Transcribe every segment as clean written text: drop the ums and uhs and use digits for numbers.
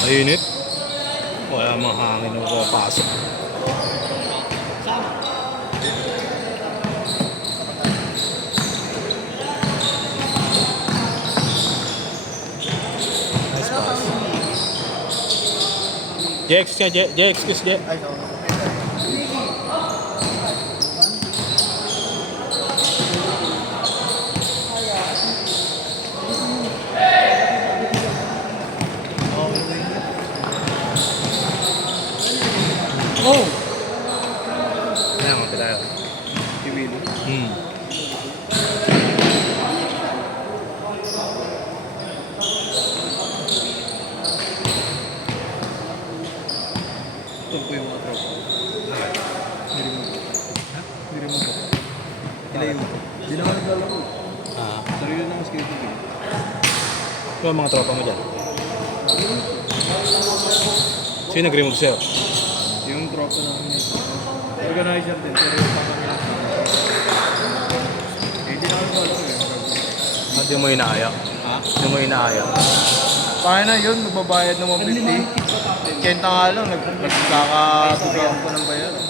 Mainit. Wala mga hangin na papasok. Nice pass. Excuse, J. Oh! Ayan, okay tayo. Iwilo. Ito po yung mga tropa. Niremote ako. Ilayo ko. Hindi na ako naglalaro. Sarili na ang schedule eh. Ito ang mga tropa mo dyan. Sino nag-remove sa'yo? Yung tropa namin ito. Organizer din, pero yung papa nila. Eh, hindi na ako naglalaro eh. Hindi mo inaaya. Ha? Hindi mo inaaya. Kaya na yun, nagbabayad ng 150. Kenta nga lang, nagkakatubihan ko ng bayaran.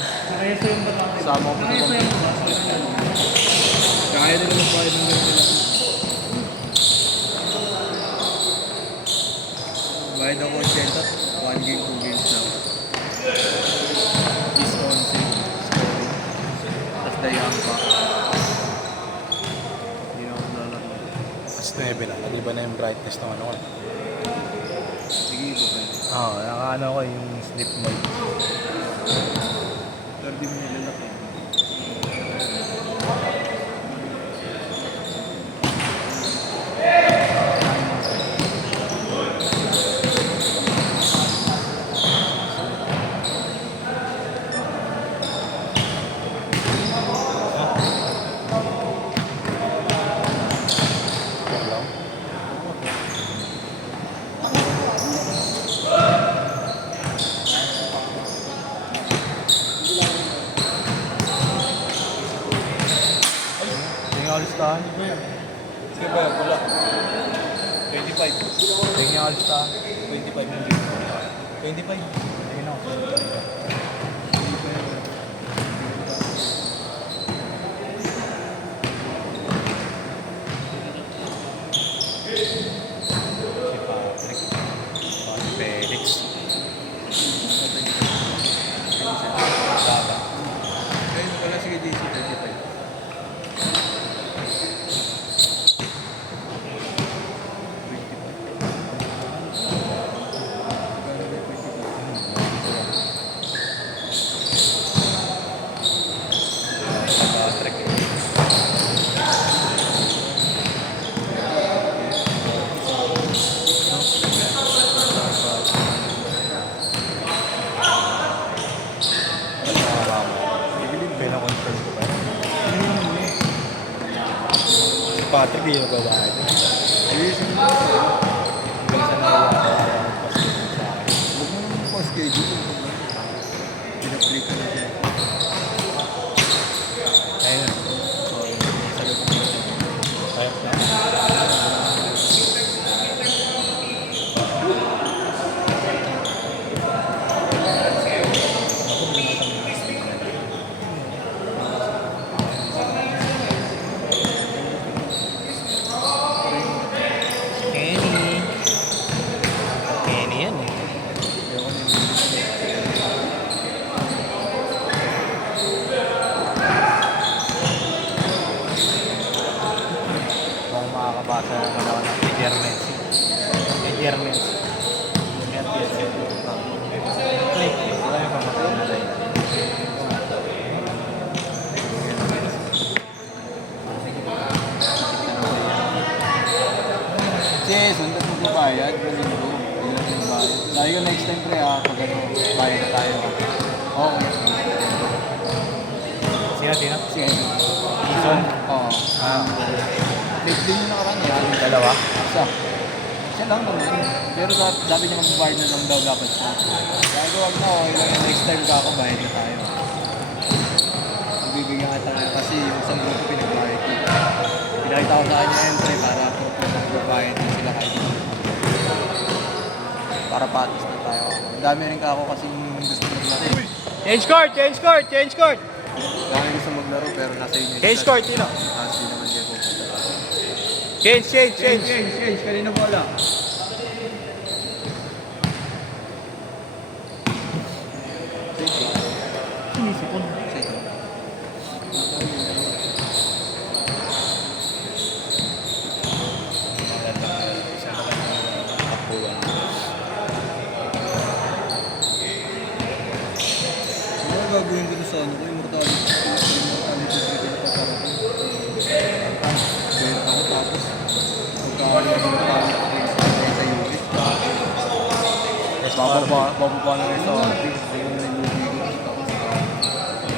Sama ko sa kaya nila magbayad ng ganito lang. Bayad ako 80, 1 game, 2 games lang. Is on scoring. Tapos dayan pa. Hindi na ako lalaro. Mas 9 lang. Di ba na yung brightness ng ano ko? Sige, iba pa yun. Nakaano ko yung sleep mode. 30 mo nilalaki. Alistahan. Sige ba yan? Pula. 25. Tingnan alistahan. 25 mo 25. Tingnan ako. Si Patrick. Patrick Felix. Baba. Ayun pala sige JC 25. Patrick. Pinakonfirm ko ba? Si Patrick di yung babae. Ayusin mo. Minsan na paskip sa akin. Huwag mo naman po schedule. Pinaplay ka na siya. Ayun na. Ayun na. Kenny yan eh. Kung makakabasa naman ako ng Edirmens. Edirmens. Click. Wala yung pamatay na tayo. Che, sundan mo ba bayad? Galing ko. Ilan yung bayad? Sabi ko next time pre ha, pag ano, bayad na tayo. Okay. Sino? Sige. Ison? Oo. Late din yung nakaraan yan. Dalawa? Isa. Siya lang naman. Pero sabi niya magbabayad na lang daw dapat siya. Sabi ko wag na, okay lang yan. Next time ka ako, bayad na tayo. Magbibigyan ka tayo kasi yung isang grupo pinagbayad ko. Pinakita ko sa kanya entry para magbabayad din sila kahit Para patis na tayo. Ang dami rin ako kasing gusto maglaro. Change court, change court, change court. Dami gusto maglaro pero nasa inyo. Change court, Tino. Kasi naman kayo pupunta. Change, change, change. Change. Kanina bola. Sinisipon. Ano gagawin ko sa ano ko? Immortality. Immortality triple pa para ko. Pwede ako tapos. Pagka-immortality sa unit. Bababa na rin sa ating. Ayun na yung lubi ko.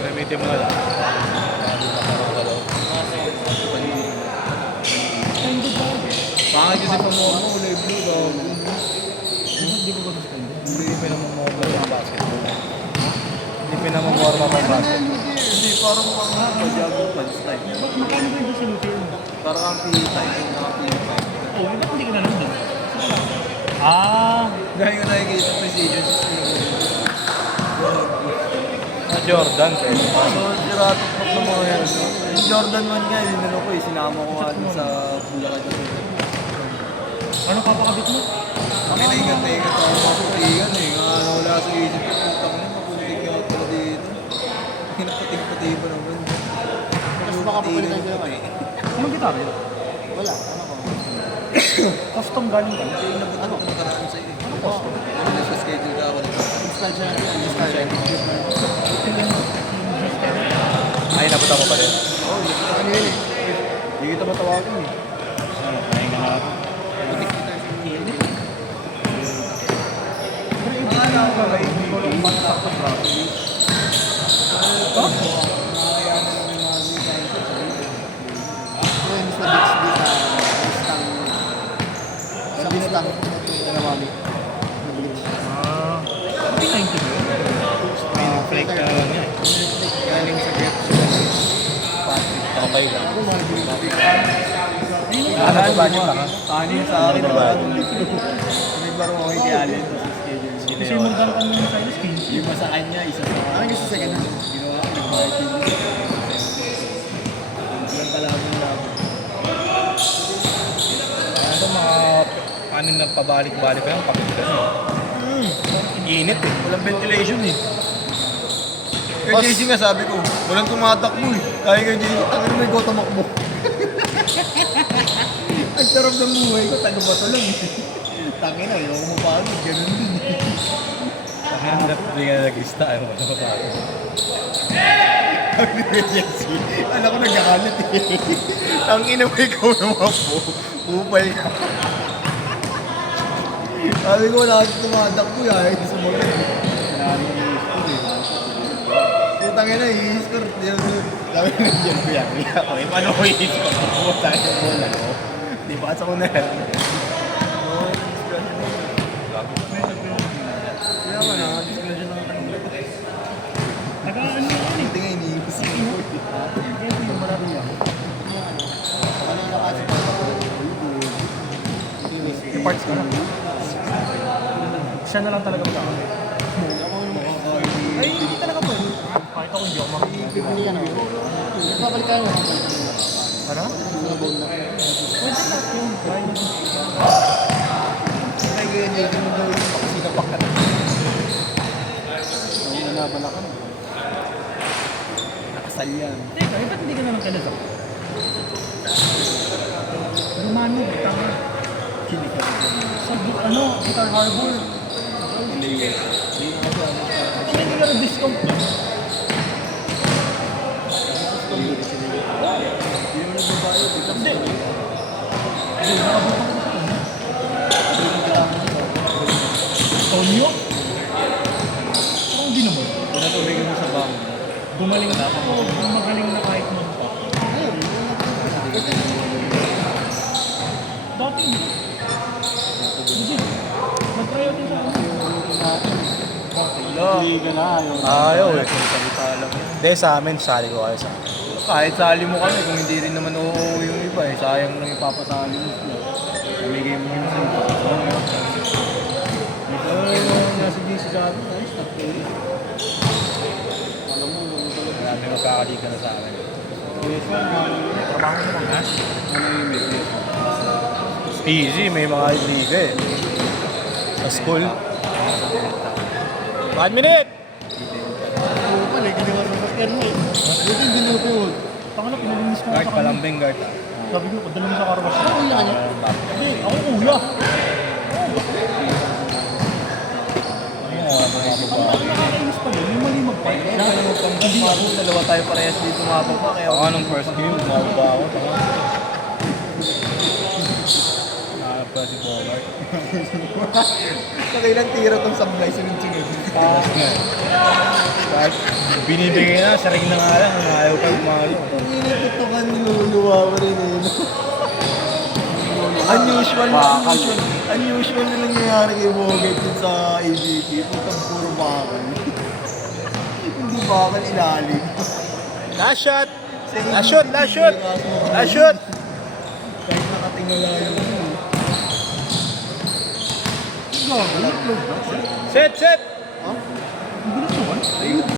Gamitin mo na lang. Pangit kasi pamomo, kulay blue, gago. Hindi ko ba gusto yun? Hindi pinamamorma ng basketball. Hindi pinamamorma ng basketball. Hindi, parang mga pag-jogging pants type. Magkano ba yung sinutin? Parang ang PE type, naka-PE type. Oo, ba't hindi ka na lang doon? Ah, Gaya ko nakikita precision sa Jordan, eh. So, siratok na mga yan. Yung Jordan 1 nga, yun ano ko eh, sinama ko nga dun sa Bulacan. ano papakabit mo? Kami na ingat ako mga putigan eh. Nga wala sa isip ko, putang na, mapuntik nga pala dito. Hinapating-pati pa naman. Tapos baka papalitan ka naman. Anong gitara yun? Wala, ano ko? Custom galing ka? Ano ko nakaraan sa iyo? Ano custom? Ano nasa schedule ka ako nito? Install siya natin. Install siya. Ay, napunta mo pa rin. Oo, ano yun eh. Hindi kita matawagan eh. Ano, kaya nga na ako. Putik kita sa Hindi. mga nakakala, hindi ko lang matakot sa Sa Bistang. Sa Nawami. Ah. Hindi 90 ba? May flake ka lang yan. galing sa Grep. Okay lang. Ano ba ba niyo? Kanin sa akin. Naglaro ako kay Allen sa schedule. Kasi magdala ka naman sa ilis, 15. Lima sa kanya, isa sa akin. Isa sa second hand. Ginawa ko, nag-buy team. Ilan pala ako yung labo. Ano mga anin na pabalik-balik lang pakita niyo. Init eh. Walang ventilation eh. Kaya JC nga sabi ko, walang tumatakbo eh. Kaya kay JC, tangin may gota makbo. Ang sarap ng buhay ko, taga bato lang eh. Tangin na, yung umapagod, ganun din eh. Hanap hindi ka nag-ista. Ano ba ito? Sabi ni JC, alam ko nagkakalat eh. Ang ina mo ikaw naman po, upal ka. Sabi ko, wala kasi tumatakbo eh, ayaw ko sumagot eh. Nari yung i-score eh. Putangin na, i-score. Sabi ko, nandiyan ko yan. Okay, paano ko i-score? Pumunta ka yung bola ko. Di ba, asa ko na yan. Oo, discussion na yun. Kaya ka na, discussion na kanina. Tagaan mo yun eh. Hindi nga, iniibis ko. Kaya yung marami yan. Kanina kasi Yung parts ko na. siya na lang talaga magkakamit. Ay, hindi talaga po. Kahit ako hindi ako makakita. Hindi yan ako. Babalik kayo na. Ano? Pwede lahat yun. Ay, ganyan, hindi mo gawin yung pakasinapak ka na. Oo, nalaban ako. Nakasal yan. Teka, ba't hindi ka naman kalazak? Romano, tama. Hindi ka Sa Guitar Harbor. Hindi yun. Hindi ka na-discount. Hindi. Hindi, nakabutan ko sa kanya. Tonyo? Parang hindi naman. Pinatubigan mo sa bang. Gumaling na ako. Magaling na kahit man pa. Dati hindi. Hindi. Nag-try ako sa kanya. Hindi ka na, Ayaw eh. Salita lang yan. Hindi, sa amin, sali ko kayo sa amin. Kahit sali mo kami, kung hindi rin naman oo yung iba eh. Sayang lang ipapasali mo. Ibigay mo yun sa iba. masyado. Nice, nag-play. Alam mo, Marami magkakaliga na sa akin. yes, trabaho mo naman. Ha? Ano yung may yes? Easy, may mga liga eh. Sa school. 1 minute! Oo pala, ginawa sa sasakyan mo eh. Dito yung binubuhod. Tanga na, pinalinis ko na Guard, sa kanya. palambing guard. Sabi ko, padala mo sa karawas. Ako kuya kanya. Hindi, ako kuya. Ang nakakainis pa din, yung mali mag-fight. Dalawa tayo parehas dito mapapa. Kaya Ako nung first game, bumaba ako. Nakapra si Bogart. Nakailang tira tong sablay, sunod-sunod. Kahit binibigay na, saring na nga lang, ayaw pa gumalo. Ang initutukan, niluluwa mo rin eh. Unusual na nangyayari kay Boget dun sa AVP. Putang puro bakal. Hindi bakal, ilalim. Last shot! Last shot! Last shot! Last shot! Kahit nakatingala yung Set! Set! Ang bilis naman.